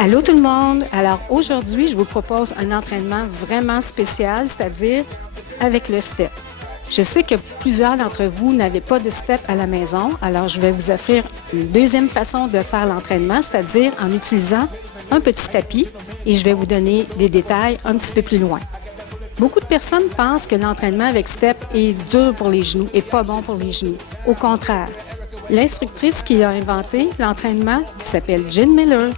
Allô tout le monde! Alors aujourd'hui, je vous propose un entraînement vraiment spécial, c'est-à-dire avec le step. Je sais que plusieurs d'entre vous n'avaient pas de step à la maison, alors je vais vous offrir une deuxième façon de faire l'entraînement, c'est-à-dire en utilisant un petit tapis et je vais vous donner des détails un petit peu plus loin. Beaucoup de personnes pensent que l'entraînement avec step est dur pour les genoux et pas bon pour les genoux. Au contraire, l'instructrice qui a inventé l'entraînement, qui s'appelle Jen Miller,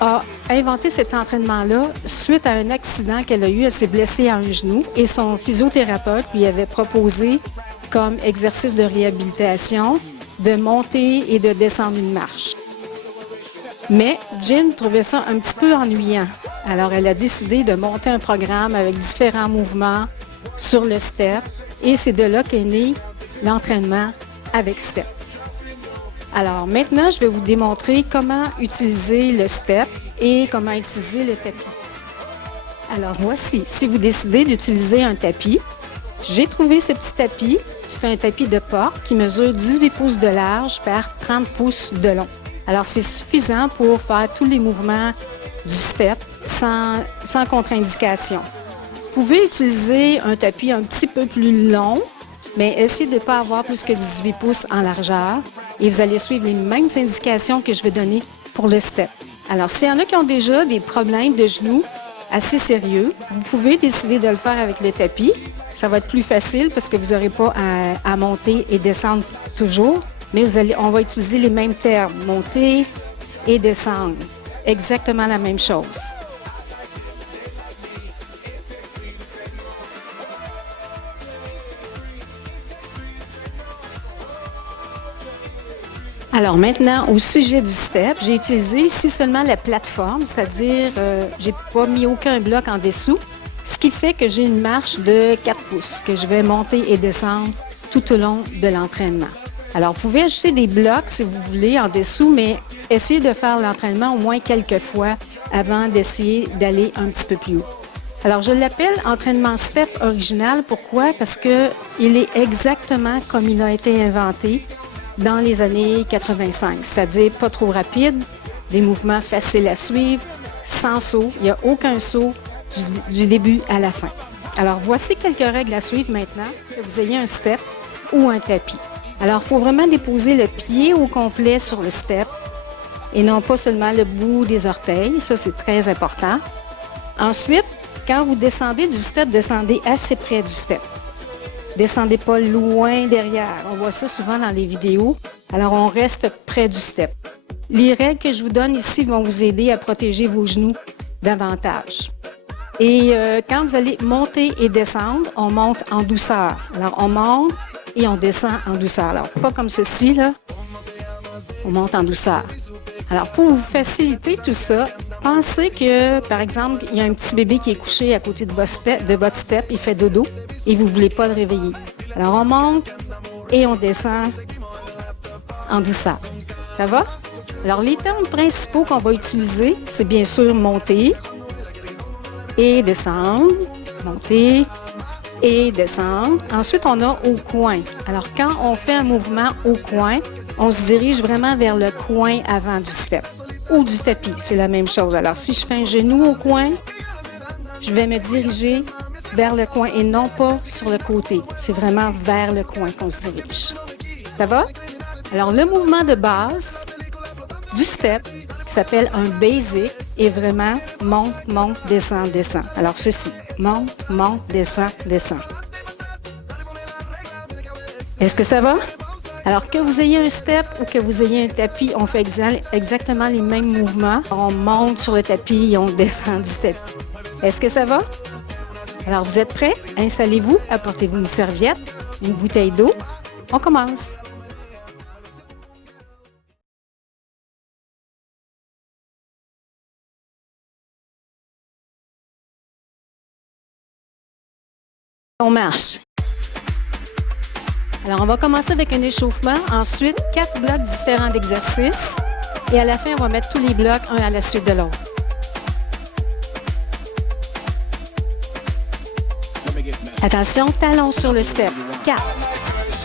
a inventé cet entraînement-là suite à un accident qu'elle a eu. Elle s'est blessée à un genou et son physiothérapeute lui avait proposé comme exercice de réhabilitation de monter et de descendre une marche. Mais Jen trouvait ça un petit peu ennuyant. Alors, elle a décidé de monter un programme avec différents mouvements sur le step et c'est de là qu'est né l'entraînement avec step. Alors maintenant, je vais vous démontrer comment utiliser le step et comment utiliser le tapis. Alors voici, si vous décidez d'utiliser un tapis, j'ai trouvé ce petit tapis. C'est un tapis de porte qui mesure 18 pouces de large par 30 pouces de long. Alors c'est suffisant pour faire tous les mouvements du step sans contre-indication. Vous pouvez utiliser un tapis un petit peu plus long, mais essayez de ne pas avoir plus que 18 pouces en largeur et vous allez suivre les mêmes indications que je vais donner pour le step. Alors, s'il y en a qui ont déjà des problèmes de genoux assez sérieux, vous pouvez décider de le faire avec le tapis. Ça va être plus facile parce que vous n'aurez pas à monter et descendre toujours, mais on va utiliser les mêmes termes, monter et descendre. Exactement la même chose. Alors maintenant, au sujet du step, j'ai utilisé ici seulement la plateforme, c'est-à-dire j'ai pas mis aucun bloc en dessous, ce qui fait que j'ai une marche de 4 pouces que je vais monter et descendre tout au long de l'entraînement. Alors, vous pouvez ajouter des blocs si vous voulez en dessous, mais essayez de faire l'entraînement au moins quelques fois avant d'essayer d'aller un petit peu plus haut. Alors, je l'appelle entraînement step original. Pourquoi? Parce qu'il est exactement comme il a été inventé dans les années 85, c'est-à-dire pas trop rapide, des mouvements faciles à suivre, sans saut. Il n'y a aucun saut du début à la fin. Alors, voici quelques règles à suivre maintenant, que vous ayez un step ou un tapis. Alors, il faut vraiment déposer le pied au complet sur le step et non pas seulement le bout des orteils. Ça, c'est très important. Ensuite, quand vous descendez du step, descendez assez près du step. Descendez pas loin derrière. On voit ça souvent dans les vidéos. Alors, on reste près du step. Les règles que je vous donne ici vont vous aider à protéger vos genoux davantage. Et quand vous allez monter et descendre, on monte en douceur. Alors, on monte et on descend en douceur. Alors, pas comme ceci, là. On monte en douceur. Alors, pour vous faciliter tout ça, pensez que, par exemple, il y a un petit bébé qui est couché à côté de votre step, il fait dodo et vous ne voulez pas le réveiller. Alors, on monte et on descend en douceur. Ça va? Alors, les termes principaux qu'on va utiliser, c'est bien sûr monter et descendre, monter et descendre. Ensuite, on a au coin. Alors, quand on fait un mouvement au coin, on se dirige vraiment vers le coin avant du step ou du tapis. C'est la même chose. Alors, si je fais un genou au coin, je vais me diriger vers le coin et non pas sur le côté. C'est vraiment vers le coin qu'on se dirige. Ça va? Alors, le mouvement de base du step, qui s'appelle un basic, est vraiment monte, monte, descend, descend. Alors, ceci, monte, monte, descend, descend. Est-ce que ça va? Alors, que vous ayez un step ou que vous ayez un tapis, on fait exactement les mêmes mouvements. On monte sur le tapis et on descend du tapis. Est-ce que ça va? Alors, vous êtes prêts? Installez-vous, apportez-vous une serviette, une bouteille d'eau. On commence. On marche. Alors, on va commencer avec un échauffement. Ensuite, 4 blocs différents d'exercices. Et à la fin, on va mettre tous les blocs un à la suite de l'autre. Attention, talons sur le step. 4,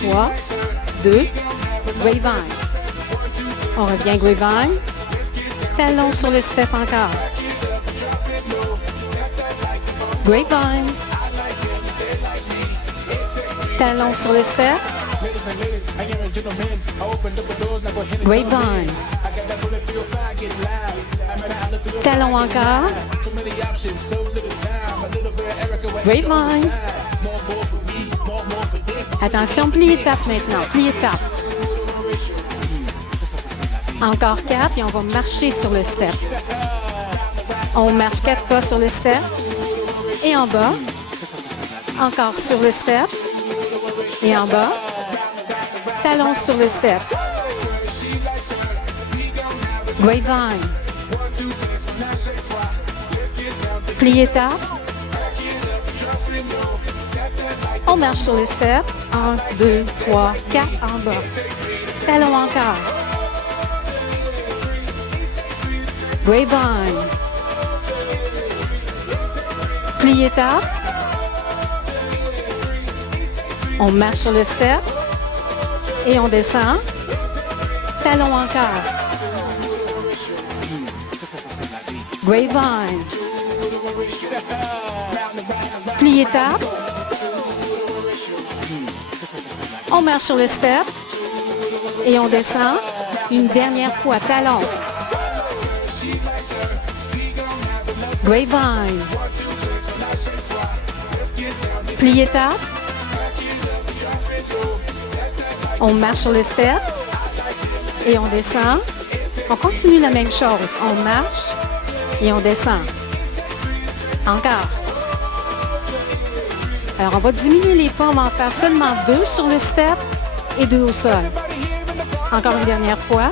3, 2, grapevine. On revient grapevine. Talon sur le step encore. Grapevine. Talon sur le step. Grapevine. Talon encore. Grapevine. Attention, plie-étape maintenant. Plie-étape. Encore 4 et on va marcher sur le step. On marche 4 pas sur le step. Et en bas. Encore sur le step. Et en bas. Talon sur le step. Grapevine. Plie-étape. On marche sur le step. 1, 2, 3, 4 en bas. Talon encore. Grapevine. Plie-étape. On marche sur le step. Et on descend. Talon encore. Grapevine. Plie-étape. On marche sur le step. Et on descend. Une dernière fois. Talon. Grapevine. Plie-étape. On marche sur le step. Et on descend. On continue la même chose. On marche et on descend. Encore. Alors, on va diminuer les pas. On va en faire seulement 2 sur le step et 2 au sol. Encore une dernière fois.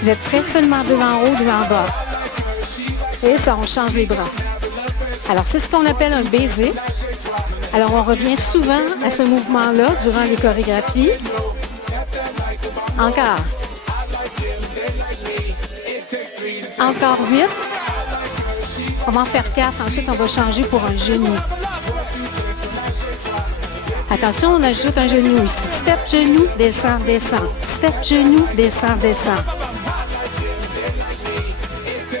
Vous êtes prêts? Seulement 2 en haut, 2 en bas. Et ça, on change les bras. Alors, c'est ce qu'on appelle un basic. Alors, on revient souvent à ce mouvement-là durant les chorégraphies. Encore. Encore 8. On va en faire 4. Ensuite, on va changer pour un genou. Attention, on ajoute un genou ici. Step, genou, descend, descend. Step, genou, descend, descend.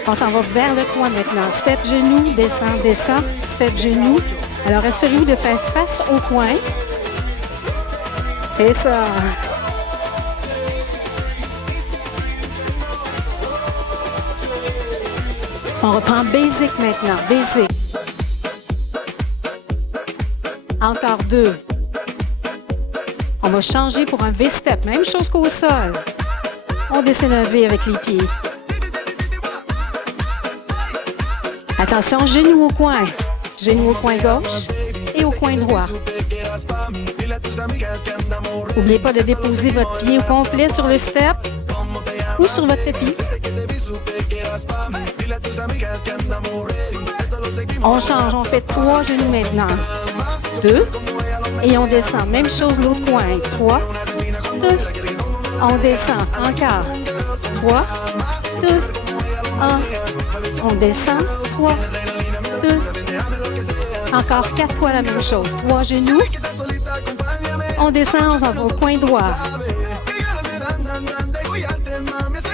On s'en va vers le coin maintenant. Step, genou, descend, descend. Step, genou. Alors, assurez-vous de faire face au coin. C'est ça. On reprend basic maintenant. Basic. Encore 2. On va changer pour un V-step. Même chose qu'au sol. On dessine un V avec les pieds. Attention, genou au coin. Genou au coin gauche et au coin droit. N'oubliez pas de déposer votre pied au complet sur le step ou sur votre tapis. On change, on fait 3 genoux maintenant. 2 et on descend. Même chose l'autre coin. 3, 2. On descend. Encore. 3, 2, 1. On descend. 3, 2. Encore 4 fois la même chose. 3 genoux. On descend, on s'en va au coin droit.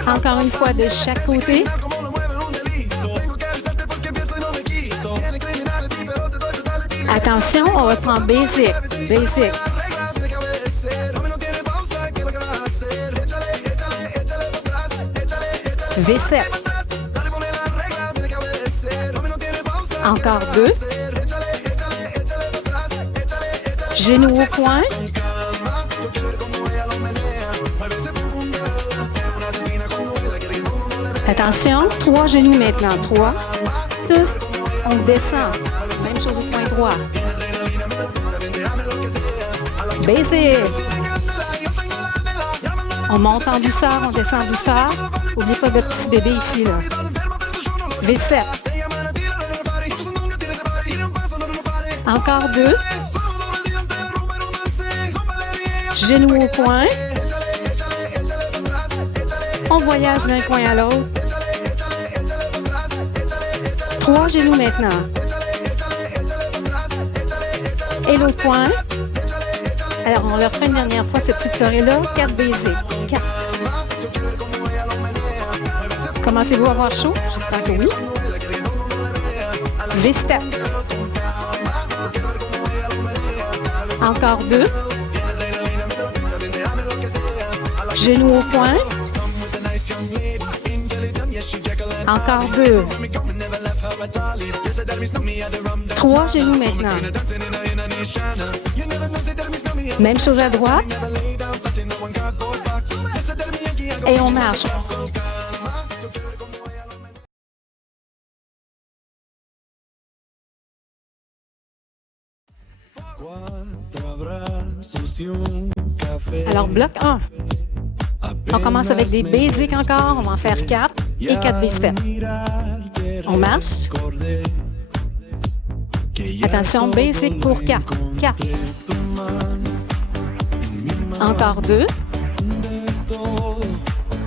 Encore une fois de chaque côté. Attention, on reprend basic. Basic. V-step. Encore 2. Genou au coin. Attention, 3 genoux maintenant. 3, 2, on descend. Même chose au coin droit. Basic. On monte en douceur, on descend en douceur. N'oubliez pas votre petit bébé ici, là. V-step. Encore 2. Genou au coin. On voyage d'un coin à l'autre. 3 genoux maintenant. Et l'autre coin. Alors, on leur fait une dernière fois ce petit choré-là. 4 basics. 4. Commencez-vous à avoir chaud? J'espère que oui. V-step. Encore 2. Genoux au coin. Encore 2. 3 genoux maintenant. Même chose à droite. Et on marche. Alors, bloc 1. On commence avec des basics encore. On va en faire 4 et 4 V-steps. On marche. Attention, basic pour 4. 4. Encore 2.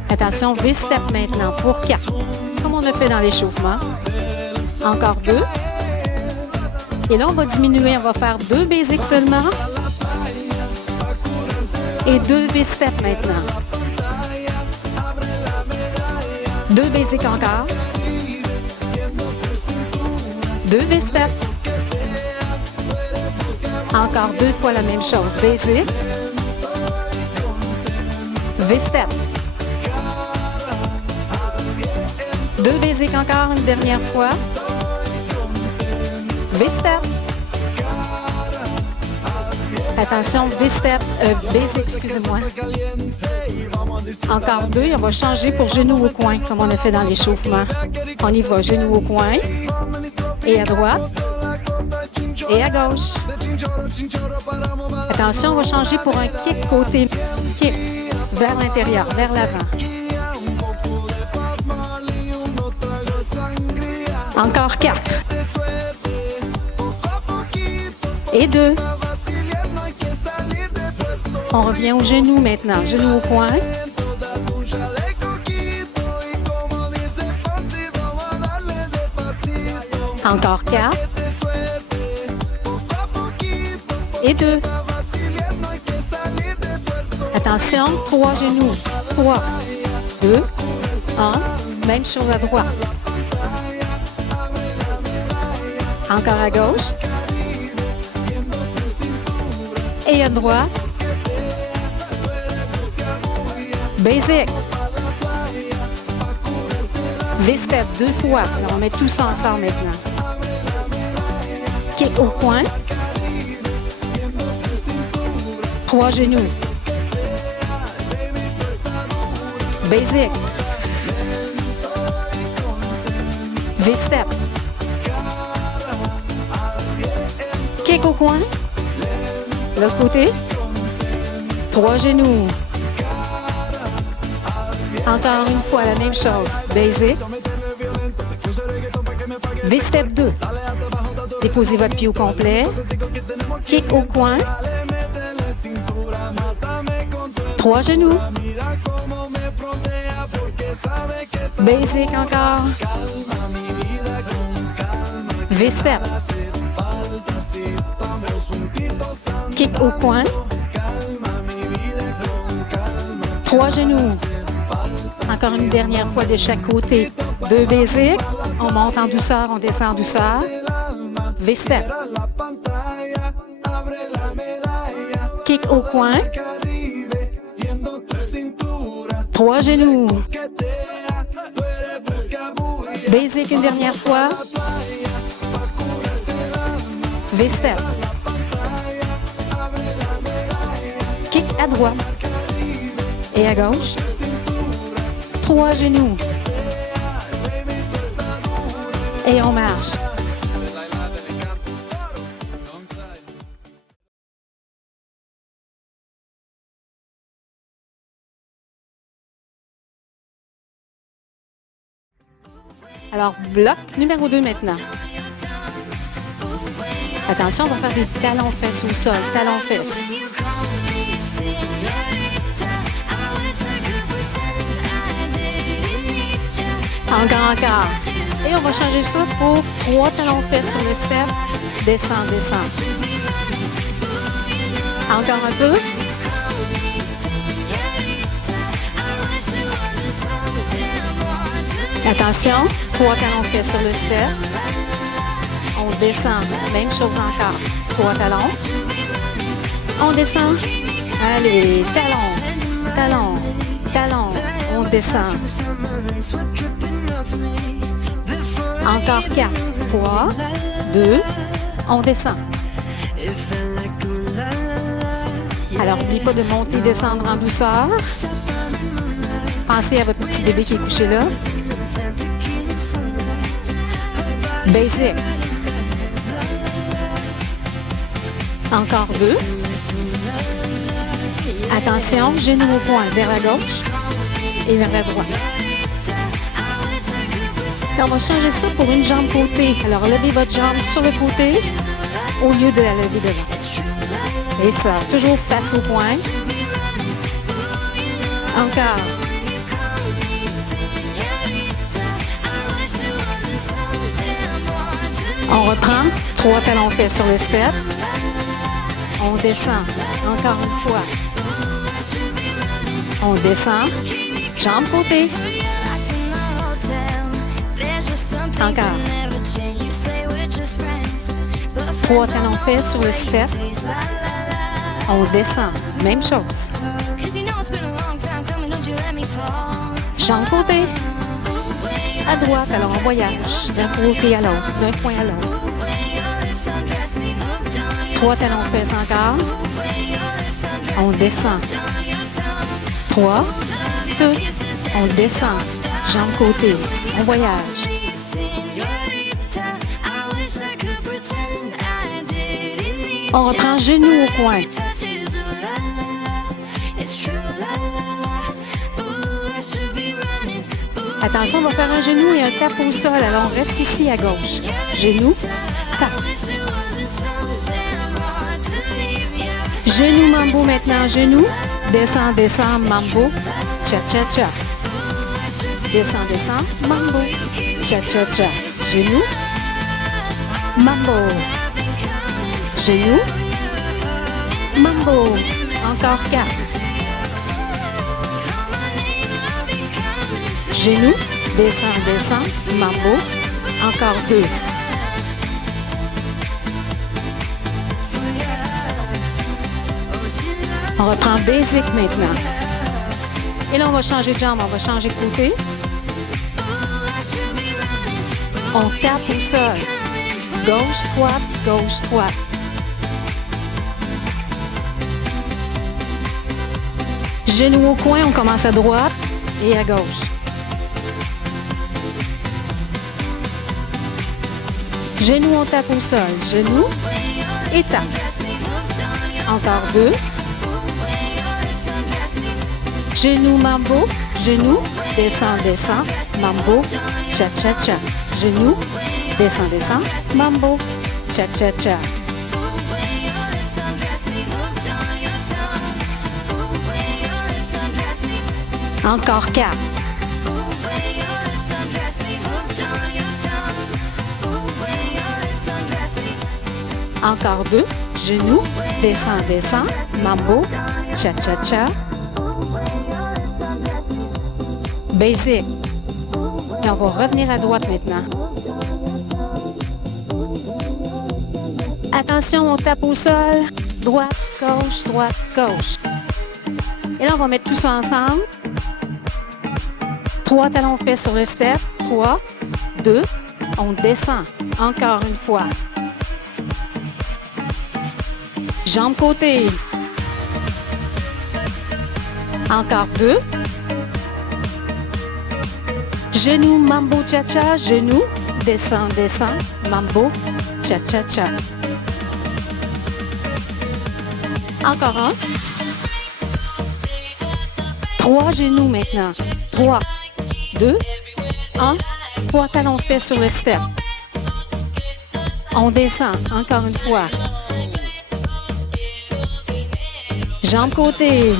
Attention, V-step maintenant pour 4. Comme on a fait dans l'échauffement. Encore 2. Et là, on va diminuer. On va faire 2 basics seulement. Et 2 V-steps maintenant. 2 basics encore. 2 V-steps. Encore 2 fois la même chose. Basic. V-step. 2 basics encore une dernière fois. V-step. Attention, V-step, basic, excusez-moi. Encore 2, on va changer pour genoux au coin, comme on a fait dans l'échauffement. On y va, genoux au coin, et à droite, et à gauche. Attention, on va changer pour un kick côté, kick, vers l'intérieur, vers l'avant. Encore 4. Et 2. On revient au genou maintenant. Genou au coin. Encore 4. Et 2. Attention, 3 genoux. 3, 2, 1. Même chose à droite. Encore à gauche. Et à droite. Basic. V-step 2 fois. Alors, on va mettre tout ça ensemble maintenant. Kick au coin. 3 genoux. Basic. V-step. Kick au coin. L'autre côté. 3 genoux. Encore une fois, la même chose. Basic. V-step 2. Déposez votre pied au complet. Kick au coin. 3 genoux. Basic encore. V-step. Kick au coin. 3 genoux. Encore une dernière fois de chaque côté. 2 basic. On monte en douceur, on descend en douceur. V-step. Kick au coin. 3 genoux. Basic une dernière fois. V-step. Kick à droite. Et à gauche. 3 genoux. Et on marche. Alors, bloc numéro 2 maintenant. Attention, on va faire des talons-fesses au sol. Talons-fesses. Encore. Et on va changer ça pour 3 talons-fesses sur le step. Descends, descends. Encore un peu. Attention, 3 talons faits sur le step. On descend. Même chose encore. 3 talons. On descend. Allez, talons, talons, talons. On descend. Encore 4. 3, 2, on descend. Alors, n'oubliez pas de monter et descendre en douceur. Pensez à votre petit bébé qui est couché là. Basic. Encore 2. Attention, genoux au point vers la gauche et vers la droite. Et on va changer ça pour une jambe côté. Alors, levez votre jambe sur le côté au lieu de la lever devant. Et ça, toujours face au point. Encore. On reprend. 3 talons faits sur le step. On descend. Encore une fois. On descend. Jambe côté. Encore. 3 talons faits sur le step. On descend. Même chose. Jambe côté. À droite, alors on voyage. D'un côté à l'autre. D'un point à l'autre. 3 talons faits encore. On descend. 3, 2, on descend. Jambe côté. On voyage. On reprend genou au coin. Attention, on va faire un genou et un tap au sol. Alors, on reste ici à gauche. Genou, tap. Genou, mambo maintenant. Genou, descend, descend, mambo. Cha-cha-cha. Descend, descend, mambo. Cha-cha-cha. Genou, mambo. Genou, mambo. Encore 4. Genou, descend, descend, mambo. Encore 2. On reprend basic maintenant. Et là, on va changer de jambe, on va changer de côté. On tape au sol. Gauche, droite, gauche, droite. Genou au coin, on commence à droite et à gauche. Genou, on tape au sol. Genou et tape. Encore 2. Genou, mambo. Genou, descend, descend, mambo, cha-cha-cha. Genou, descend, descend, mambo, cha-cha-cha. Encore 4. Encore 2. Genou, descend, descend, mambo, cha-cha-cha. Basic. Et on va revenir à droite maintenant. Attention, on tape au sol. Droite, gauche, droite, gauche. Et là, on va mettre tout ça ensemble. 3 talons faits sur le step. 3, 2, on descend. Encore une fois. Jambe côté. Encore 2. Genou, mambo, cha-cha. Genou, descend, descend. Mambo, cha-cha-cha. Encore 1. 3 genoux maintenant. 3, 2, 1. 3 talons faits sur le step. On descend. Encore une fois. Jambe côté.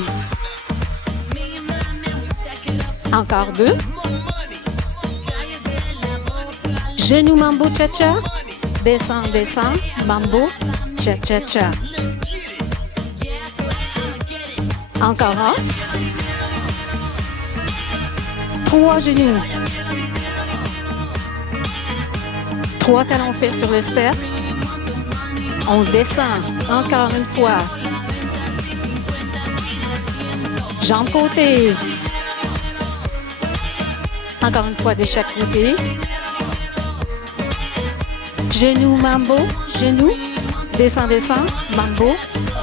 Encore 2. Genou, mambo, cha-cha. Descend, descend. Mambo, cha-cha-cha. Encore 1. 3 genoux. 3 talons faits sur le step. On descend. Encore une fois. Jambe côté. Encore une fois de chaque côté. Genou, mambo. Genou. Descend, descend. Mambo.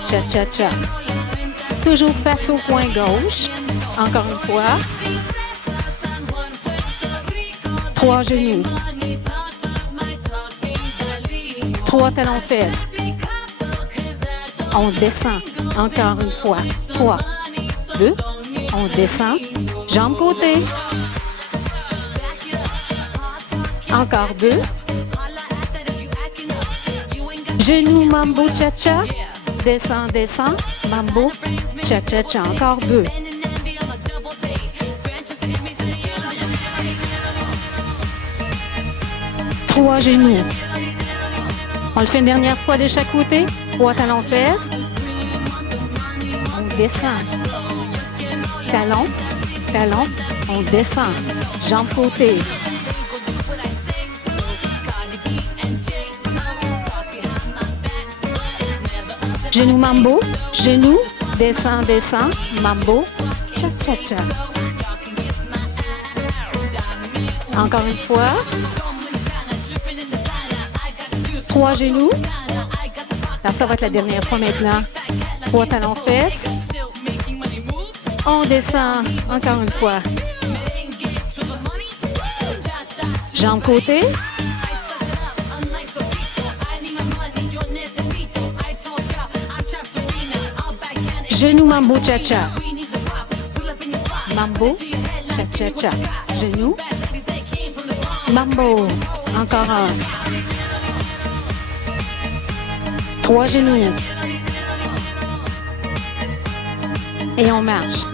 Cha-cha-cha. Toujours face au coin gauche. Encore une fois. 3 genoux. 3 talons fesses. On descend. Encore une fois. 3, 2. On descend. Jambe côté. Encore 2. Genou, mambo, cha-cha. Descend, descend. Mambo, cha-cha-cha. Encore 2. Trois genoux. On le fait une dernière fois de chaque côté. 3 talons fesses. On descend. Talon, talon. On descend. Jambe côté. Genou, mambo. Genou. Descend, descend. Mambo. Cha-cha-cha. Encore une fois. 3 genoux. Alors, ça va être la dernière fois maintenant. 3 talons fesses. On descend. Encore une fois. Jambe côté. Genou, mambo, cha-cha. Mambo, cha-cha-cha. Genou. Mambo. Encore un. 3 genoux. Et on marche.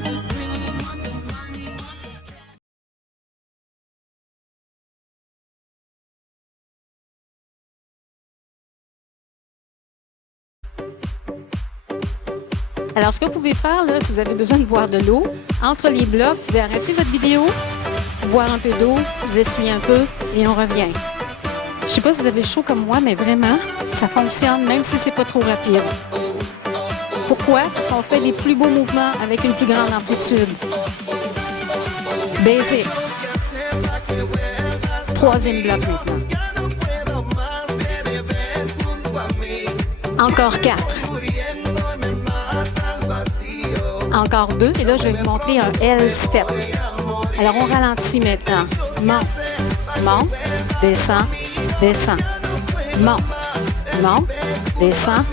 Alors, ce que vous pouvez faire, là, si vous avez besoin de boire de l'eau, entre les blocs, vous pouvez arrêter votre vidéo, boire un peu d'eau, vous essuyez un peu et on revient. Je ne sais pas si vous avez chaud comme moi, mais vraiment, ça fonctionne même si c'est pas trop rapide. Pourquoi? Parce qu'on fait des plus beaux mouvements avec une plus grande amplitude. Basic. 3e bloc maintenant. Encore 4. Encore 2. Et là, je vais vous montrer un L-step. Alors, on ralentit maintenant. Monte, monte, descend, descend. Monte, monte, descend.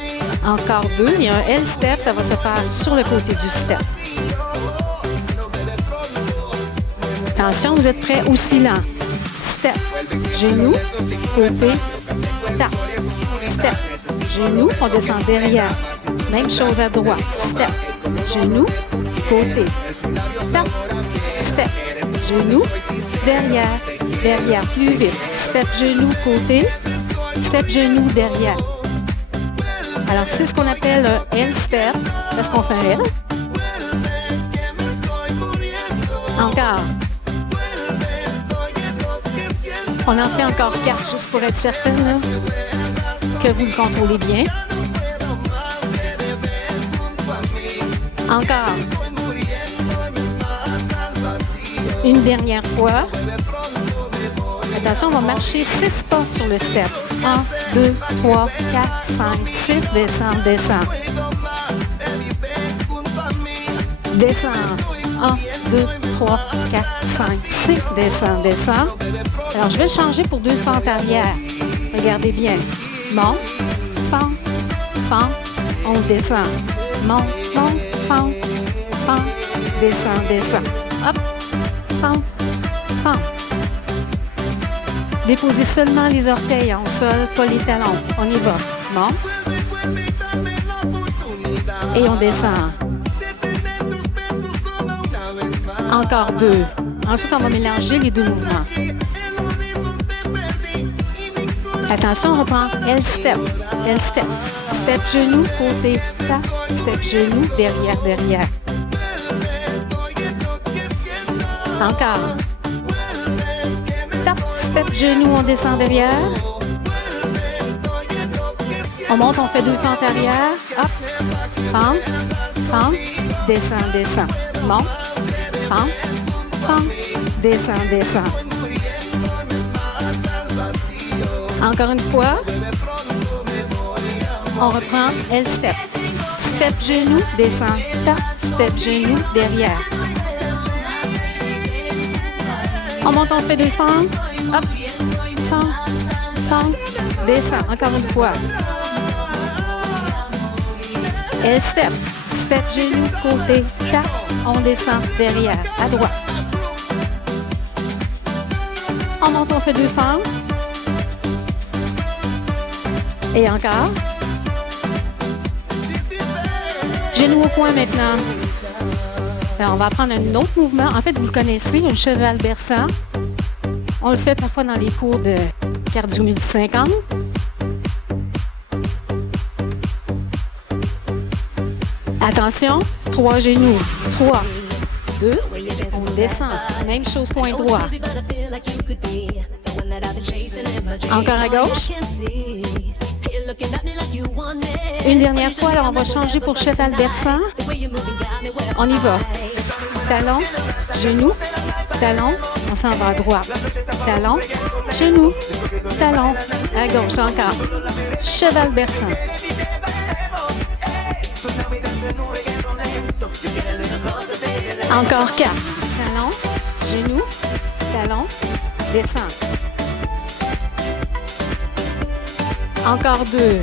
Encore 2. Il y a un L-step. Ça va se faire sur le côté du step. Attention, vous êtes prêts? Aussi lent. Step. Genou, côté, tap. Step. Genou, on descend derrière. Même chose à droite. Step. Genou, côté. Tap. Step. Genou, derrière. Derrière, plus vite. Step, genou, côté. Step, genou, derrière. Alors, c'est ce qu'on appelle un L-step, parce qu'on fait un L. Encore. On en fait encore 4, juste pour être certaine là, que vous le contrôlez bien. Encore. Une dernière fois. Attention, on va marcher 6 pas sur le step. 1, 2, 3, 4, 5, 6. Descend, descend. Descend. 1, 2, 3, 4, 5, 6. Descend, descend. Alors, je vais changer pour 2 fentes arrière. Regardez bien. Monte, fente, fente. On descend. Monte, monte, fente, fente. Descend, descend. Hop. Fente, fente. Déposez seulement les orteils en sol, pas les talons. On y va. Monte. Et on descend. Encore 2. Ensuite, on va mélanger les 2 mouvements. Attention, on reprend L-step. L-step. Step, genou, côté, tap. Step, genou, derrière, derrière. Encore. Tap, step, genou, on descend derrière. On monte, on fait 2 fentes arrière. Hop, fente, fente, descend, descend. Monte, fente, fente, descend, descend. Encore une fois. On reprend L-step. Step genou, descend, tap, step genou, derrière. On monte, on fait 2 fentes. Hop, fente, fente, descend. Encore une fois. L-step. Step genou, côté, tap, on descend, derrière, à droite. On monte, on fait 2 fentes. Et encore. Genou au point maintenant. Alors, on va prendre un autre mouvement. En fait, vous le connaissez, un cheval berçant. On le fait parfois dans les cours de cardio 1050. Attention, 3 genoux. 3, 2, on descend. Même chose, point droit. Encore à gauche. Une dernière fois, là, on va changer pour cheval berçant. On y va. Talon, genou, talon, on s'en va à droite. Talon, genou, talon, à gauche encore. Cheval berçant. Encore 4. Talon, genou, talon, descend. Encore 2.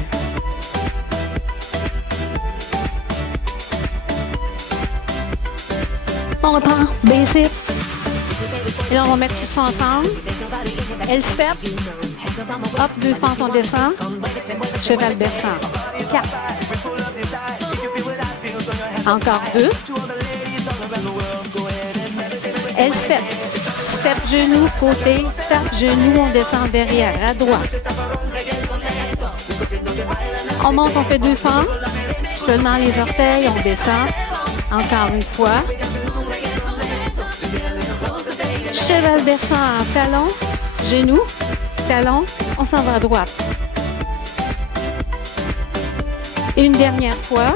On reprend, basic. Et là, on va mettre tout ça ensemble. L-step. Hop, 2 fentes, on descend. Cheval berçant. 4. Encore 2. L-step. Step, genou, côté. Tap, genou, on descend derrière, à droite. On monte, on fait 2 fentes. Seulement les orteils, on descend. Encore une fois. Cheval berçant en talon, genou, talon, on s'en va à droite. Une dernière fois.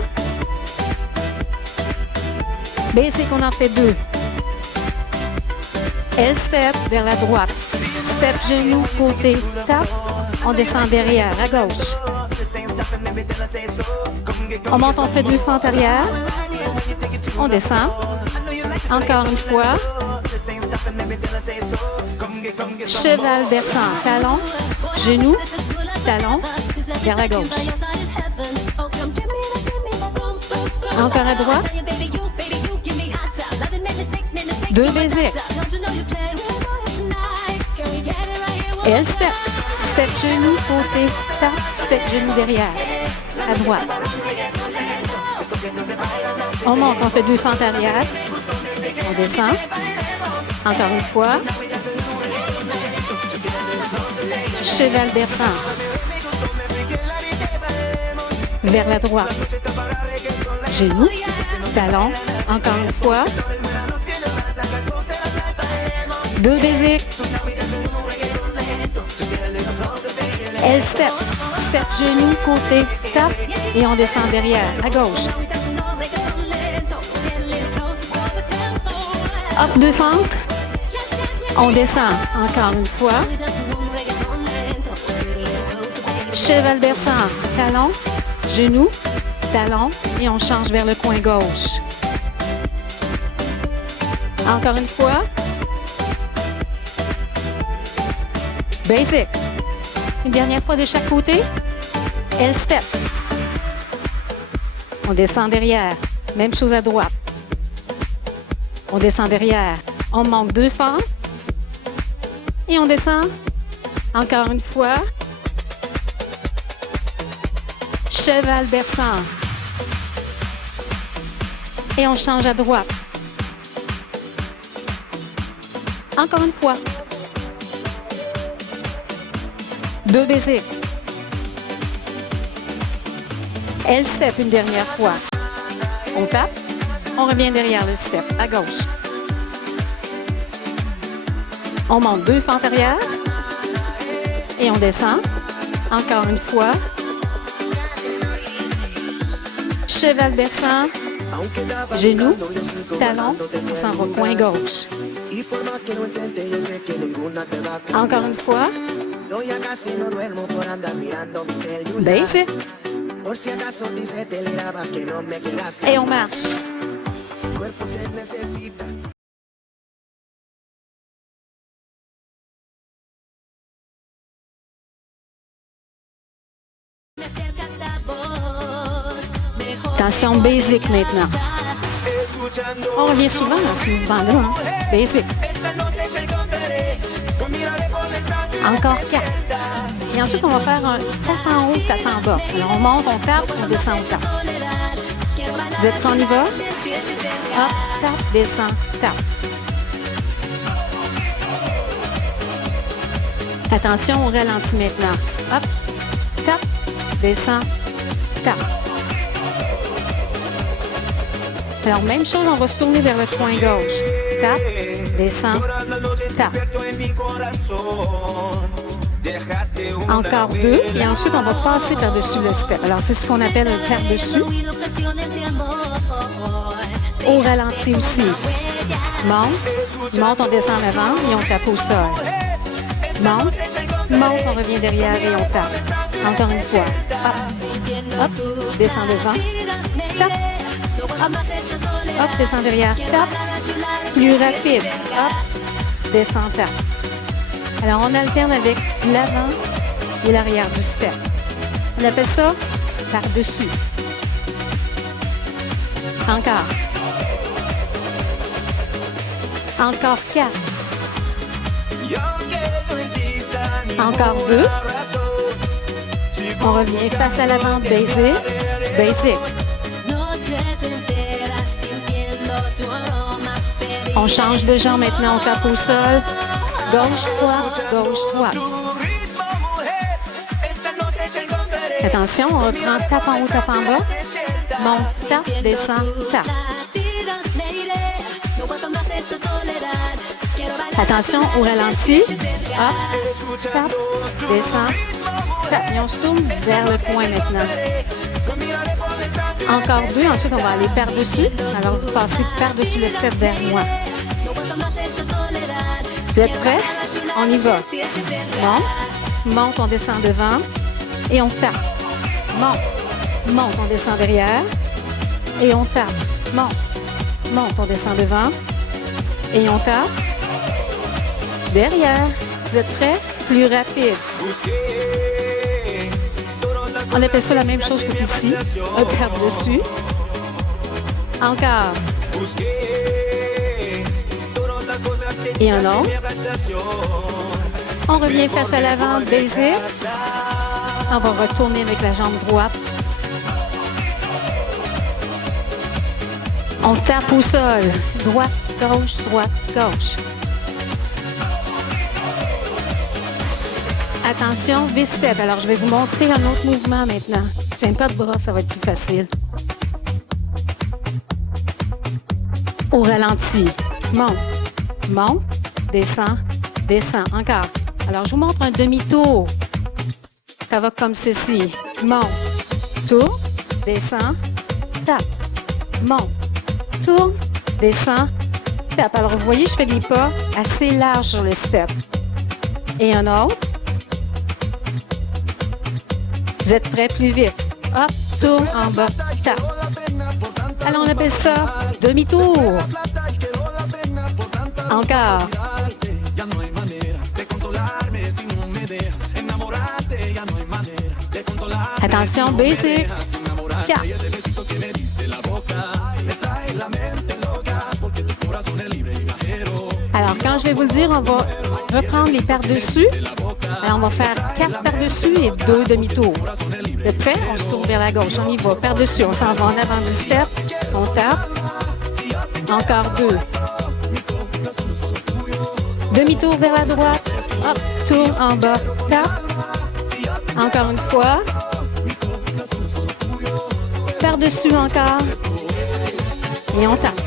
Basic, on en fait 2. L-step vers la droite. Step, genou, côté, tap, on descend derrière, à gauche. On monte, on fait 2 fentes arrière. On descend. Encore une fois. Cheval berçant, talon, genou, talon, vers la gauche. Encore à droite. 2 basiques. L-step. Step genou, côté, tap, step genou derrière. À droite. On monte, on fait 2 fentes arrière. On descend. Encore une fois. Cheval berçant. Vers la droite. Genou, talon. Encore une fois. 2 basiques. L-step. Step genou, côté, tap. Et on descend derrière, à gauche. Hop, 2 fentes. On descend encore une fois. Cheval berçant, talon, genou, talon. Et on change vers le coin gauche. Encore une fois. Basic. Une dernière fois de chaque côté. L-step. On descend derrière. Même chose à droite. On descend derrière. On monte 2 fentes. Et on descend. Encore une fois. Cheval berçant. Et on change à droite. Encore une fois. 2 basiques. L-step une dernière fois. On tape. On revient derrière le step, à gauche. On monte 2 fentes arrière. Et on descend. Encore une fois. cheval descend, genou, talon, on s'en va coin gauche. Encore une fois. Basic. Et on marche. Attention, basic maintenant. On revient souvent dans ce mouvement-là. Hein? Basic. Encore 4. Et ensuite, on va faire un tape en haut, tape en bas. Alors, on monte, on tape, on descend, on tape. Vous êtes prêts, on y va? Hop, tape, descend, tape. Attention, on ralentit maintenant. Hop, tape, descend, tape. Alors, même chose, on va se tourner vers le coin gauche. Tape, descend, tape. Encore 2. Et ensuite, on va passer par-dessus le step. Alors, c'est ce qu'on appelle un par-dessus. Au ralenti aussi. Monte, on descend en avant et on tape au sol. Monte, on revient derrière et on tape. Encore une fois. Hop, descend devant. Tape. Hop, descend derrière, tape. Plus rapide, hop, descend, tape. Alors, on alterne avec l'avant et l'arrière du step. On appelle ça par-dessus. Encore. Encore 4. Encore 2. On revient face à l'avant, basic, basic. On change de jambe maintenant, on tape au sol. Gauche, droite, gauche, droite. Attention, on reprend tape en haut, tape en bas. Monte, tape, descend, tape. Attention, au ralenti. Hop, tape, descend, tape. Et on se tourne vers le coin maintenant. Encore 2, ensuite on va aller par-dessus. Alors vous passez par-dessus le step vers moi. Vous êtes prêts? On y va. Monte, on descend devant et on tape. Monte, on descend derrière et on tape. Monte, on descend devant et on tape. Derrière. Vous êtes prêts? Plus rapide. On appelle ça la même chose qu'ici. Un par-dessus. Encore. Et un autre. On revient face à l'avant, basic. On va retourner avec la jambe droite. On tape au sol. Droite, gauche, droite, gauche. Attention, V-step. Alors, je vais vous montrer un autre mouvement maintenant. Tiens pas de bras, ça va être plus facile. Au ralenti. Monte, descend, descend. Encore. Alors, je vous montre un demi-tour. Ça va comme ceci. Monte, tourne, descend, tape. Monte, tourne, descend, tape. Alors, vous voyez, je fais des pas assez larges sur le step. Et un autre. Vous êtes prêts? Plus vite. Hop, tourne, en bas, tape. Alors, on appelle ça demi-tour. Encore. Attention, basic. 4. Alors, quand je vais vous le dire, on va reprendre les par-dessus. Alors, on va faire 4 par-dessus et 2 demi-tours. Vous êtes prêts? On se tourne vers la gauche. On y va. Par-dessus, on s'en va en avant du step. On tape. Encore 2. Demi-tour vers la droite. Hop, tourne en bas. Tape. Encore une fois. Par-dessus encore. Et on tape.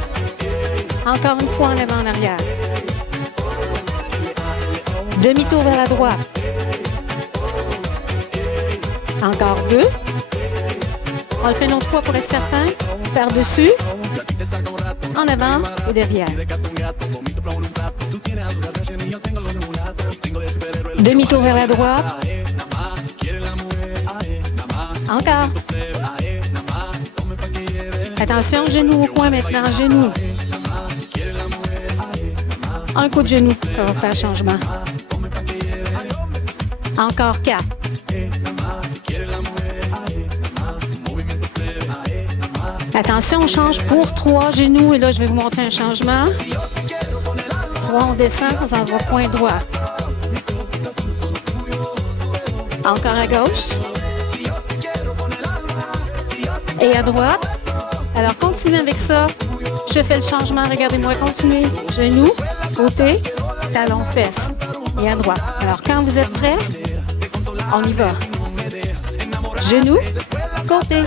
Encore une fois en avant, en arrière. Demi-tour vers la droite. Encore 2. On le fait une autre fois pour être certain. Par-dessus, en avant et derrière. Demi-tour vers la droite. Encore. Attention, genou au coin maintenant, genou. Un coup de genou, ça va faire changement. Encore 4. Attention, on change pour 3 genoux. Et là, je vais vous montrer un changement. 3, on descend, on s'en va coin droit. Encore à gauche. Et à droite. Alors, continuez avec ça. Je fais le changement. Regardez-moi, continuez. Genoux, côté, talon, fesse. Et à droite. Alors, quand vous êtes prêts, on y va. Genoux, côté,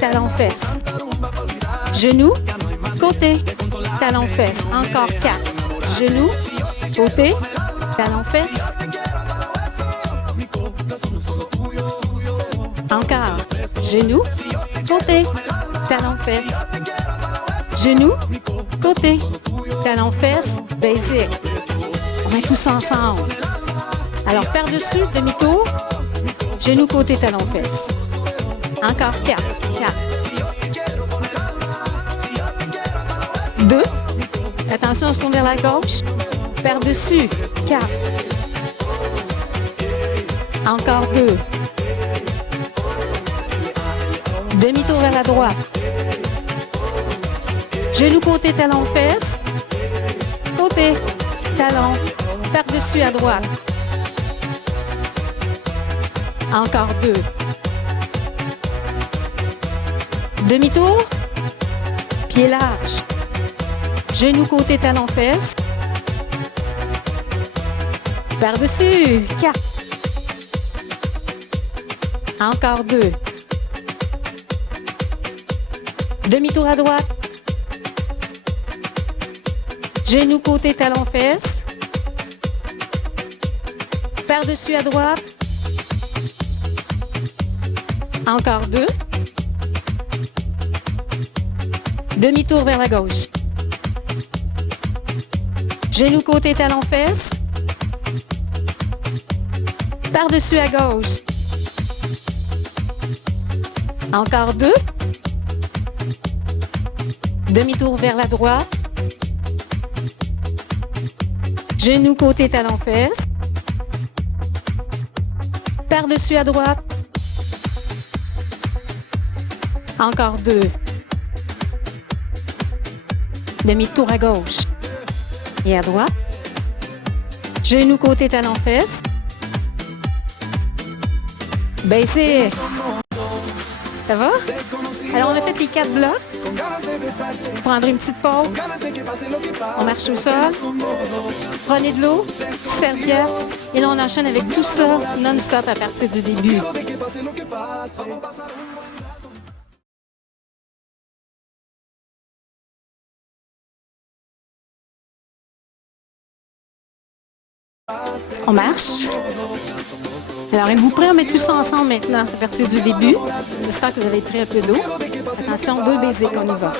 talon, fesse. Genoux, côté, talon, fesse. Encore 4. Genoux, côté, talon, fesse. Encore. Genoux, côté, talon, fesse. Genoux, côté, talon, fesse. Basic. On met tout ça ensemble. Alors, par-dessus, demi-tour. Genoux, côté, talon, fesse. Encore 4. 4. 2. Attention, on se tourne vers la gauche. Par-dessus. 4. Encore 2. Demi-tour vers la droite. Genou côté, talon, fesse. Côté, talon. Par-dessus à droite. Encore 2. Demi-tour. Pied large. Genou côté, talon, fesse. Par-dessus. 4. Encore 2. Demi-tour à droite. Genou côté, talon, fesse. Par-dessus à droite. Encore 2. Demi-tour vers la gauche. Genou côté, talon, fesse. Par-dessus à gauche. Encore 2. Demi-tour vers la droite. Genou côté, talon, fesse. Par-dessus à droite. Encore 2. Demi-tour à gauche. Et à droite. Genou côté, talon, fesse. Basic. Ça va? Alors, on a fait les 4 blocs. Vous prendrez une petite pause. On marche au sol. Prenez de l'eau, serviette. Et là, on enchaîne avec tout ça non-stop à partir du début. On marche. Alors, êtes-vous prêts à mettre tout ça ensemble maintenant, à partir du début? J'espère que vous avez pris un peu d'eau. Attention, 2 basiques, on y va.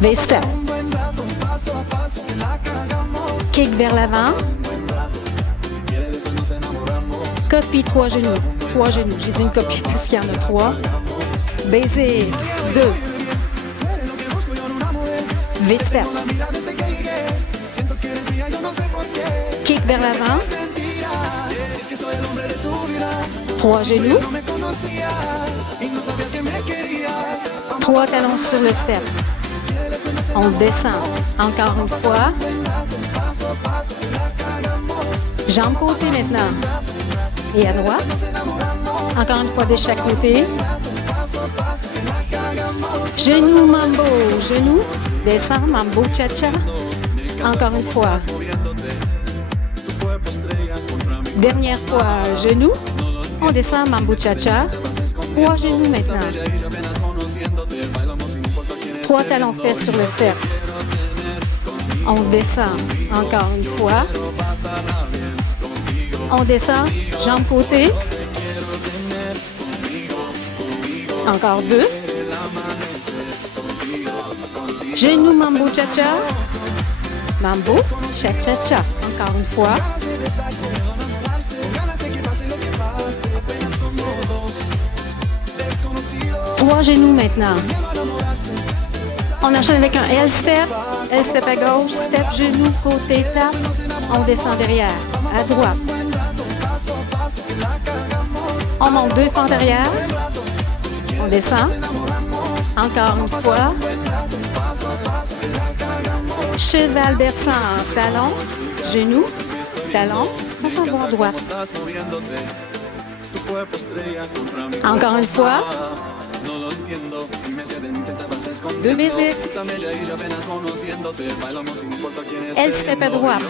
V-step. Kick vers l'avant. Copie 3 genoux. 3 genoux. J'ai dit une copie parce qu'il y en a 3. Basic. 2. V-step. Kick vers l'avant. 3 genoux. 3 talons sur le step. On descend. Encore une fois. Jambes côté maintenant. Et à droite. Encore une fois de chaque côté. Genou mambo. Genou. Descend. Mambo cha-cha. Encore une fois. Dernière fois, genou. On descend, mambo cha-cha. 3 genoux maintenant. 3 talons fesses sur le step. On descend encore une fois. On descend, jambes côté. Encore 2. Genou, mambo, cha-cha. Mambo, cha-cha-cha. Encore une fois. Trois genoux maintenant. On enchaîne avec un L-step. L-step à gauche, step, genou, côté, tape. On descend derrière, à droite. On monte 2 fentes arrière. On descend. Encore une fois. Cheval berçant, talon, genou, talon. On s'en va à droite. Encore une fois. 2 basiques. L-step à droite.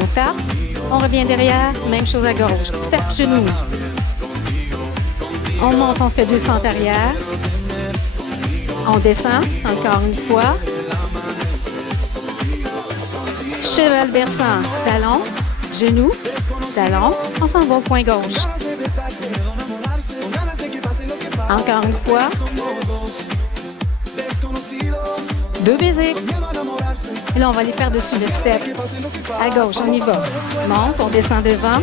On tape. On revient derrière. Même chose à gauche. Step, genou. On monte, on fait 2 fentes arrière. On descend. Encore une fois. Cheval berçant. Talon. Genou. Talon. On s'en va au point gauche. Encore une fois. 2 basiques. Et là, on va les faire dessus le step. À gauche, on y va. Monte, on descend devant.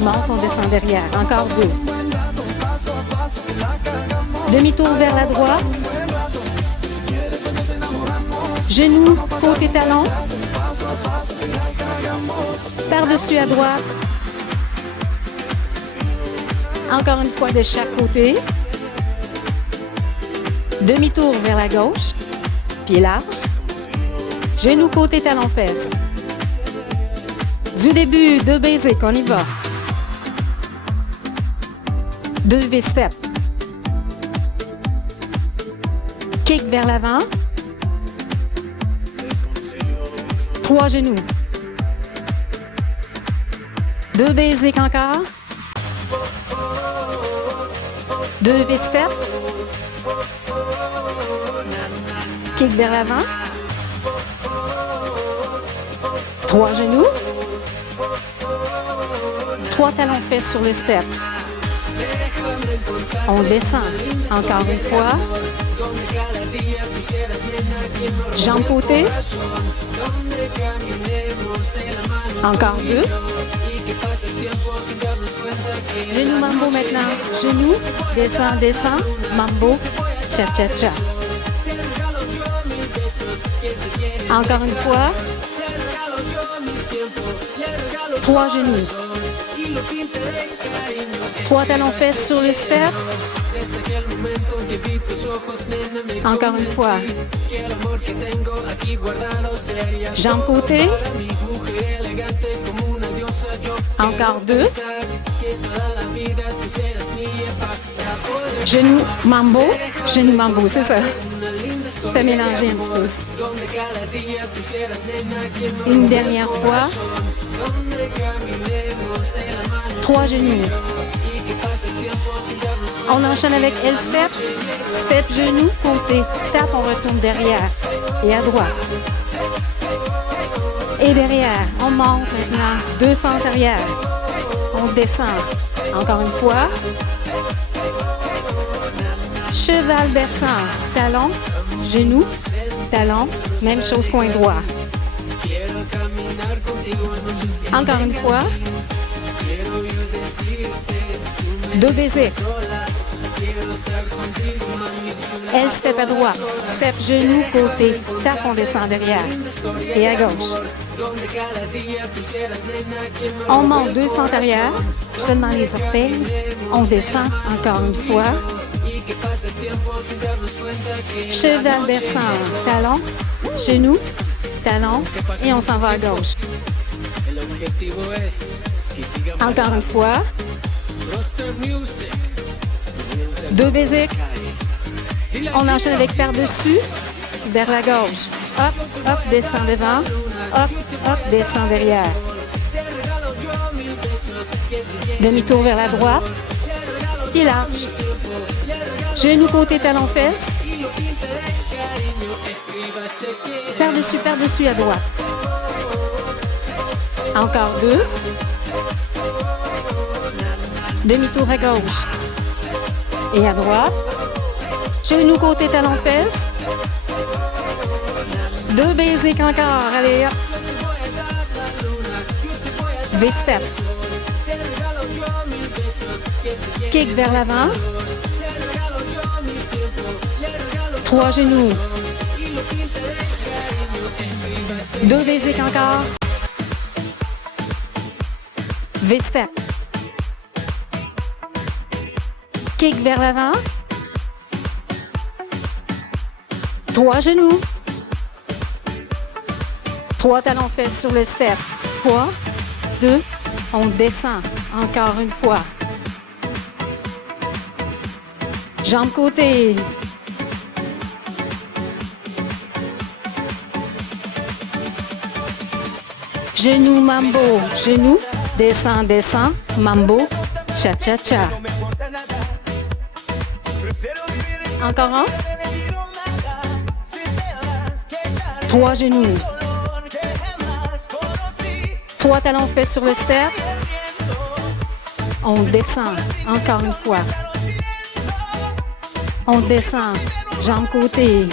Monte, on descend derrière. Encore 2. Demi-tour vers la droite. Genou, côté talon. Par-dessus à droite. Encore une fois de chaque côté. Demi-tour vers la gauche. Pied large. Genou, côté, talon, fesse. Du début, 2 basiques, on y va. 2 V-step. Kick vers l'avant. 3 genoux. 2 basiques encore. 2 V-step. Kick vers l'avant. 3 genoux. 3 talons fesses sur le step. On descend. Encore une fois. Jambes côté. Encore 2. Genou mambo maintenant. Genou. Descend, descend. Mambo. Cha-cha-cha. Encore une fois. 3 genoux. 3 talons fesses sur le step. Encore une fois. Jambes côté. Encore 2. Genou mambo. Genou mambo, c'est ça. Je t'ai mélangé un petit peu. Une dernière fois. 3 genoux. On enchaîne avec L-step. Step, genou, côté. Tape, on retourne derrière. Et à droite. Et derrière. On monte maintenant. 2 fentes arrière. On descend. Encore une fois. Cheval berçant. Talon. Genou. Talon. Même chose, coin droit. Encore une fois. 2 basiques. L-step à droite. Step, genou, côté. Tape, on descend derrière. Et à gauche. On monte 2 fentes arrière. Seulement les orteils. On descend encore une fois. Cheval berçant. Talon. Genou. Talon. Et on s'en va à gauche. Encore une fois. 2 basiques. On enchaîne avec par-dessus, vers la gauche. Hop, hop, descend devant. Hop, hop, descend derrière. Demi-tour vers la droite. Pied large. Genou côté, talon fesse. Par-dessus, par-dessus à droite. Encore 2. Demi-tour à gauche. et à droite. Genou côté talon fesse. 2 basiques encore. Allez, hop. V-step. Kick vers l'avant. 3 genoux. 2 basiques encore. V-step. Kick vers l'avant. 3 genoux. 3 talons fesses sur le step. 3, 2, on descend. Encore une fois. Jambes côté. Genou mambo. Genou. Descend, descend. Mambo. Cha-cha-cha. Encore un. 3 genoux. 3 talons fesses sur le step. On descend. Encore une fois. On descend. Jambes côté.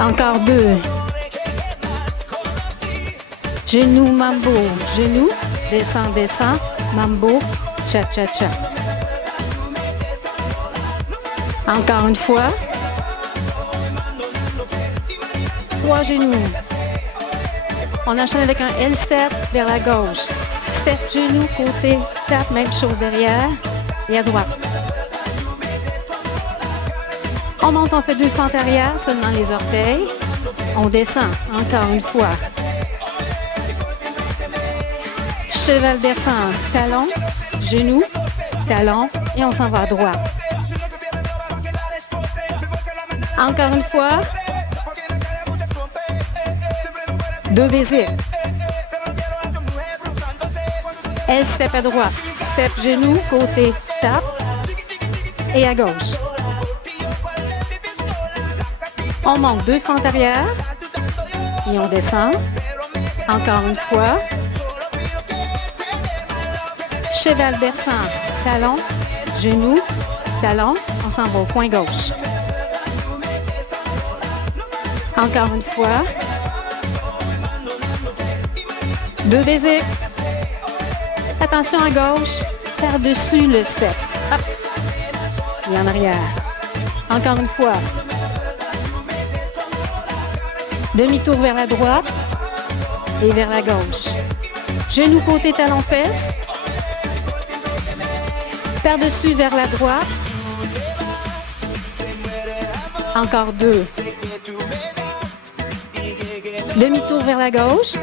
Encore 2. Genou mambo. Genou. Descend, descend. Mambo. Cha-cha-cha. Encore une fois. 3 genoux. On enchaîne avec un L-step vers la gauche. Step, genou, côté, tap, même chose derrière et à droite. On monte, on fait 2 fentes arrière, seulement les orteils. On descend, encore une fois. Cheval descend, talon, genou, talon et on s'en va à droite. Encore une fois. 2 basiques. L step à droite. Step genou, côté, tap. Et à gauche. On monte 2 fentes arrière. Et on descend. Encore une fois. Cheval berçant. Talon, genou, talon. On s'en va au coin gauche. Encore une fois. 2 basiques. Attention à gauche, par-dessus le step. Hop. Et en arrière. Encore une fois. Demi-tour vers la droite et vers la gauche. Genou côté talon fesse. Par-dessus vers la droite. Encore 2. Demi-tour vers la gauche.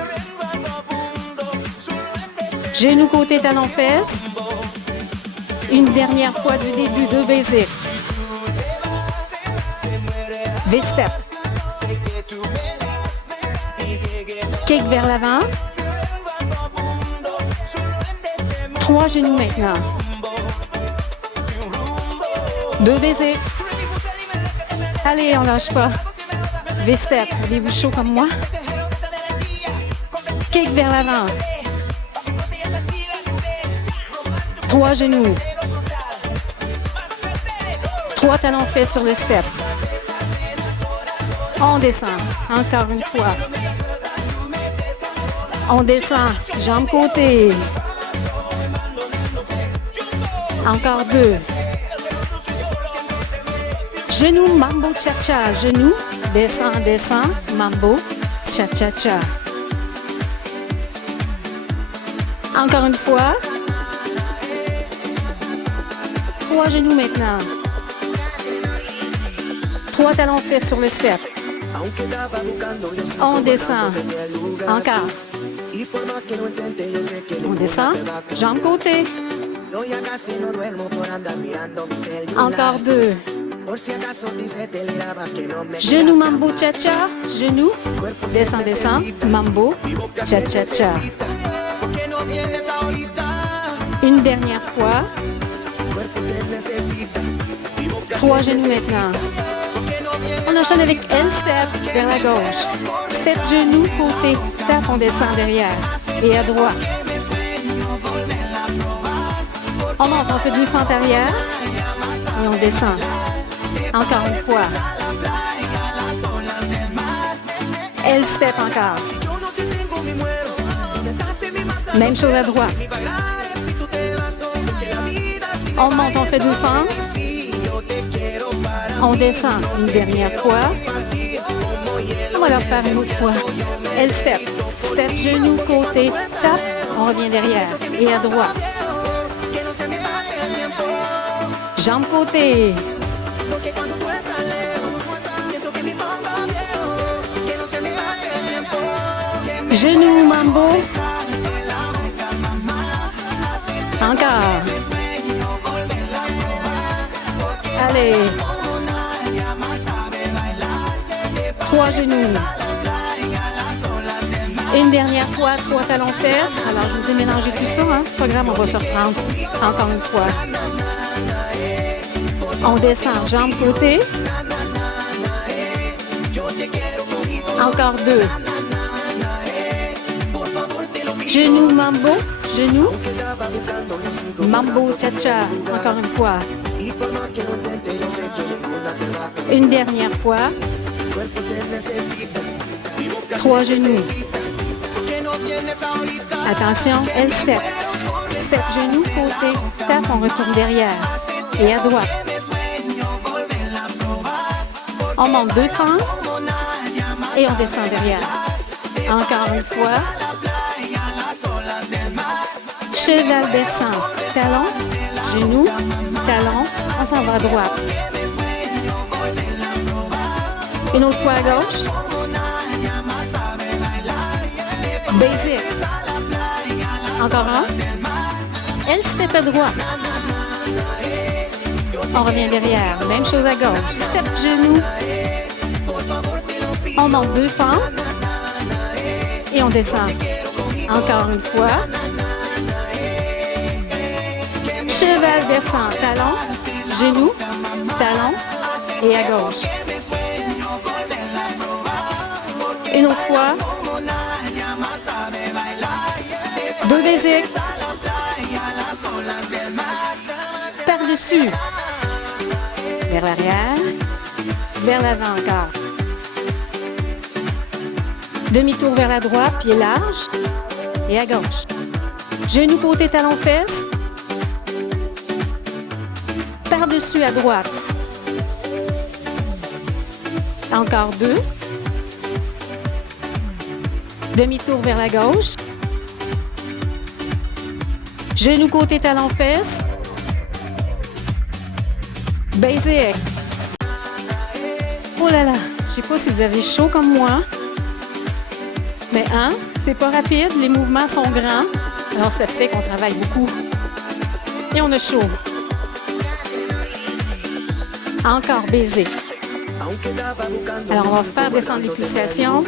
Genou côté talon fesse. Une dernière fois du début, 2 basiques. V-step. Kick vers l'avant. 3 genoux maintenant. 2 basiques. Allez, on lâche pas. V-step. Avez-vous chaud comme moi? Kick vers l'avant. 3 genoux. 3 talons faits sur le step. On descend. Encore une fois. On descend. Jambes côté. Encore 2. Genou, mambo, cha-cha. Genou, descend, descend. Mambo, cha-cha-cha. Encore une fois. 3 genoux maintenant. 3 talons faits sur le step. On descend. Encore. On descend. Jambes côté. Encore 2. Genou, mambo, cha-cha. Genou. Descend, descend. Mambo, cha-cha-cha. Une dernière fois. 3 genoux maintenant. On enchaîne avec L-step vers la gauche. Step genou, côté, tap, on descend derrière. Et à droite. On monte, on fait deux fentes arrière et on descend. Encore une fois. L-step encore. Même chose à droite. On monte, on fait deux fentes. On descend une dernière fois. On va leur faire une autre fois. L-step. Step, genou, côté, tap. On revient derrière. Et à droite. Jambe côté. Genou, mambo. Encore. Allez. 3 genoux. Une dernière fois, 3 talons fesses. Alors, je vous ai mélangé tout ça, hein? C'est pas grave, on va se reprendre encore une fois. On descend, jambes côté. Encore 2. Genou, mambo. Genou. Mambo, cha-cha. Encore une fois. Une dernière fois. 3 genoux. Attention, L-step. Step, genou, côté. Tape, on retourne derrière. Et à droite. On monte 2 fentes. Et on descend derrière. Encore une fois. Cheval berçant. Talon, genou, talon. On s'en va à droite. Une autre fois à gauche. Basic. Encore un. Elle step à droite. On revient derrière. Même chose à gauche. Step genou. On monte 2 fentes. Et on descend. Encore une fois. Cheval descend. Talon, genou, talon et à gauche. Une autre fois. 2 basics. Par-dessus. Vers l'arrière. Vers l'avant encore. Demi-tour vers la droite, pied large. Et à gauche. Genou côté talon fesse. Par-dessus à droite. Encore 2. Demi-tour vers la gauche. Genou côté talon fesse. Basic. Oh là là, je sais pas si vous avez chaud comme moi. Mais c'est pas rapide, les mouvements sont grands. Alors ça fait qu'on travaille beaucoup. Et on a chaud. Encore basic. Alors on va faire descendre les pulsations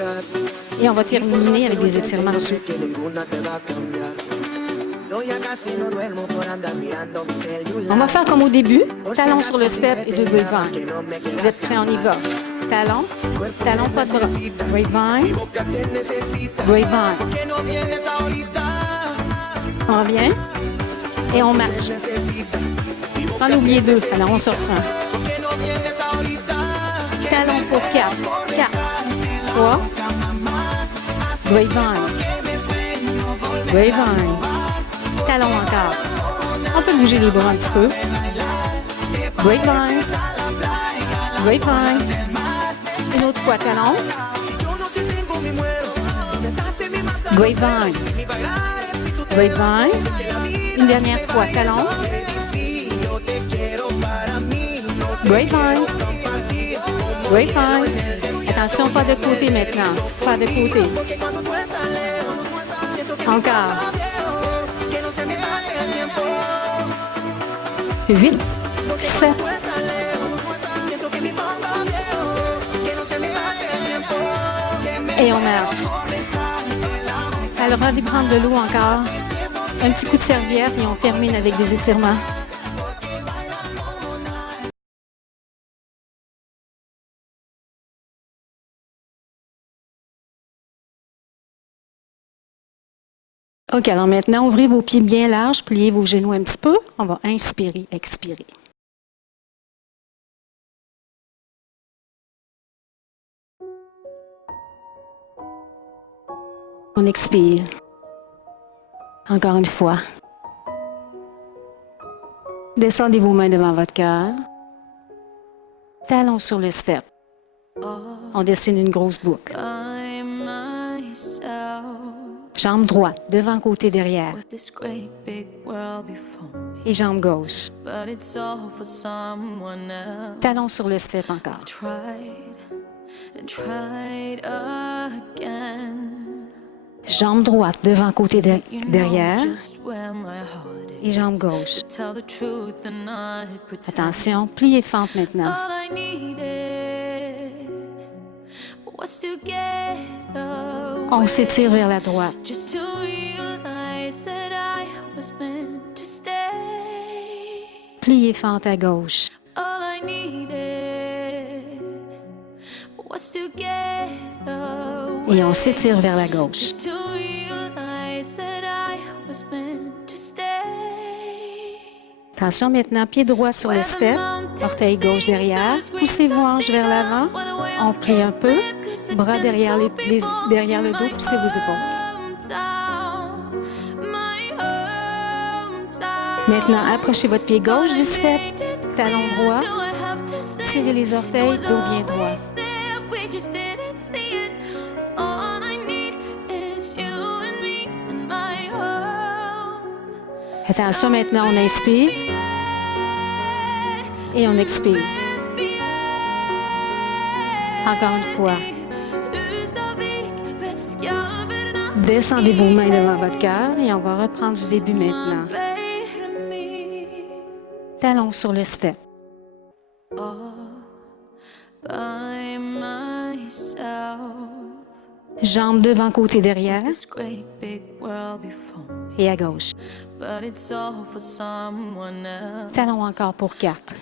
et on va terminer avec des étirements dessous. On va faire comme au début, talon sur le step et 2 grapevines. Vous êtes prêts, on y va. Talon, talon, pas de bras. Grapevine, grapevine. On revient et on marche. On a oublié 2, alors on se reprend. Talon pour 4, 4, 3, grapevine, grapevine. Talon encore. On peut bouger les bras un petit peu. Grapevine. Grapevine. Une autre fois, talon. Grapevine. Grapevine. Une dernière fois, talon. Grapevine. Grapevine. Attention, pas de côté maintenant. Pas de côté. Encore. 8, 7. Et on marche. Alors, allez prendre de l'eau encore. Un petit coup de serviette et on termine avec des étirements. OK, alors maintenant, ouvrez vos pieds bien larges, pliez vos genoux un petit peu. On va inspirer, expirer. On expire. Encore une fois. Descendez vos mains devant votre cœur. Talons sur le step. On dessine une grosse boucle. Jambe droite, devant, côté, derrière. Et jambe gauche. Talons sur le step encore. Jambe droite, devant, côté, derrière. Et jambe gauche. Attention, plie et fente maintenant. On s'étire vers la droite. Plie et fente à gauche. Et on s'étire vers la gauche. Attention maintenant, pied droit sur le step, orteil gauche derrière, poussez vos hanches vers l'avant, on plie un peu, bras derrière, derrière le dos, poussez vos épaules. Maintenant, approchez votre pied gauche du step, talon droit, tirez les orteils, dos bien droit. Attention, maintenant, on inspire et on expire. Encore une fois. Descendez vos mains devant votre cœur et on va reprendre du début maintenant. Talons sur le step. Jambes devant, côté, derrière. Et à gauche. Talons encore pour 4.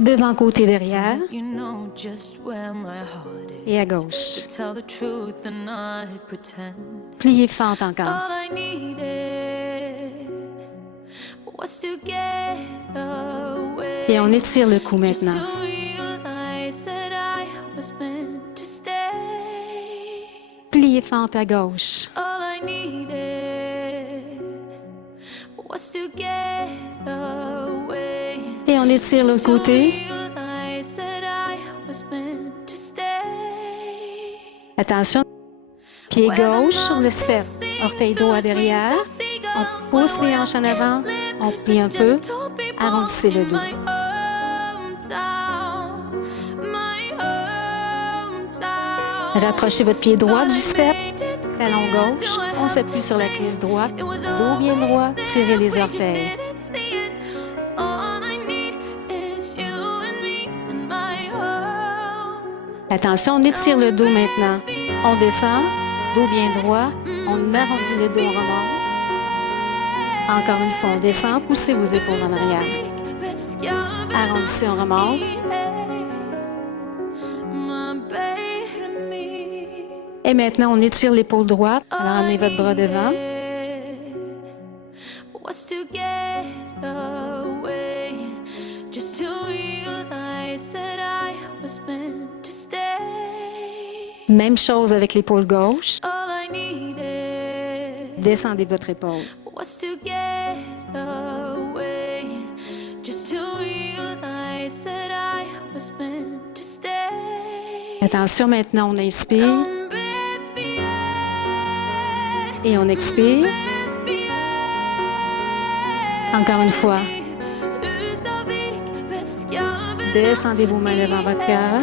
Devant, côté, derrière. Et à gauche. Pliez fente encore. Et on étire le cou maintenant. Pliez fente à gauche. Et on étire l'autre côté. Attention. Pied gauche sur le step. Orteil droit derrière. On pousse les hanches en avant. On plie un peu. Arrondissez le dos. Rapprochez votre pied droit du step. Talon gauche. On s'appuie sur la cuisse droite. Dos bien droit. Tirez les orteils. Attention, on étire le dos maintenant. On descend. Dos bien droit. On arrondit le dos, on remonte. Encore une fois, on descend. Poussez vos épaules en arrière. Arrondissez, on remonte. Et maintenant, on étire l'épaule droite. Alors, amenez votre bras devant. Même chose avec l'épaule gauche. Descendez votre épaule. Attention, maintenant, on inspire. Et on expire. Encore une fois. Descendez vos mains devant votre cœur.